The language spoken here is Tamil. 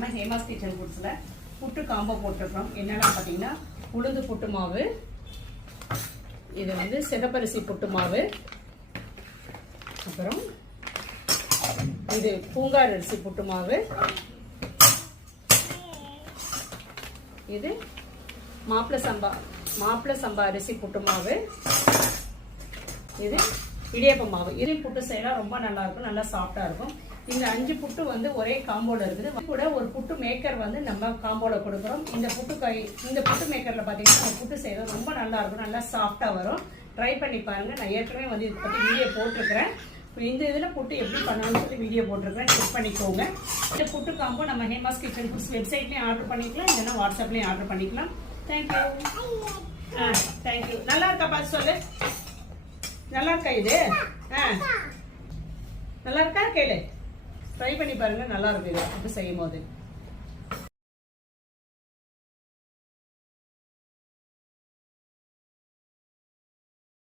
நம்ம ஹேமாஸ் கிச்சன் ஃபுட்ஸில் புட்டு காம்போ போட்டிருக்கிறோம். என்னென்னா பார்த்தீங்கன்னா உளுந்து புட்டு மாவு, இது வந்து சிகப்பரிசி புட்டு மாவு, அப்புறம் இது பூங்கார் அரிசி புட்டு மாவு, இது மாப்பிள சம்பா அரிசி புட்டு மாவு, இது இடியப்ப மாவு. இது புட்டு செய்யலாம் ரொம்ப நல்லா இருக்கும், நல்லா சாஃப்டா இருக்கும். இந்த 5 புட்டு வந்து ஒரே காம்போல இருக்குது. கூட ஒரு புட்டு மேக்கர் வந்து நம்ம காம்போல கொடுக்குறோம். இந்த புட்டு மேக்கர்ல பாத்தீங்கன்னா புட்டு செய்யறது ரொம்ப நல்லா இருக்கும், நல்லா சாஃப்டா வரும். ட்ரை பண்ணி பாருங்க. நான் ஏற்கனவே வந்து இதை பத்தி வீடியோ போட்டிருக்கிறேன். இந்த இதுல புட்டு எப்படி பண்ணணும்னு சொல்லி வீடியோ போட்டிருக்கேன், செக் பண்ணிக்கோங்க. இந்த புட்டு காம்போ நம்ம ஹேமாஸ் கிச்சன் ஃபுட்ஸ் வெப்சைட்லயும் ஆர்டர் பண்ணிக்கலாம், இல்லைன்னா வாட்ஸ்அப்லயும் ஆர்டர் பண்ணிக்கலாம். தேங்க்யூ. தேங்க்யூ. நல்லா இருக்கா பார்த்து சொல்லு. நல்லா இருக்கா இது? நல்லா இருக்கா கேளு. ட்ரை பண்ணி பாருங்க, நல்லா இருக்கும் இது புட்டு செய்யும் போது.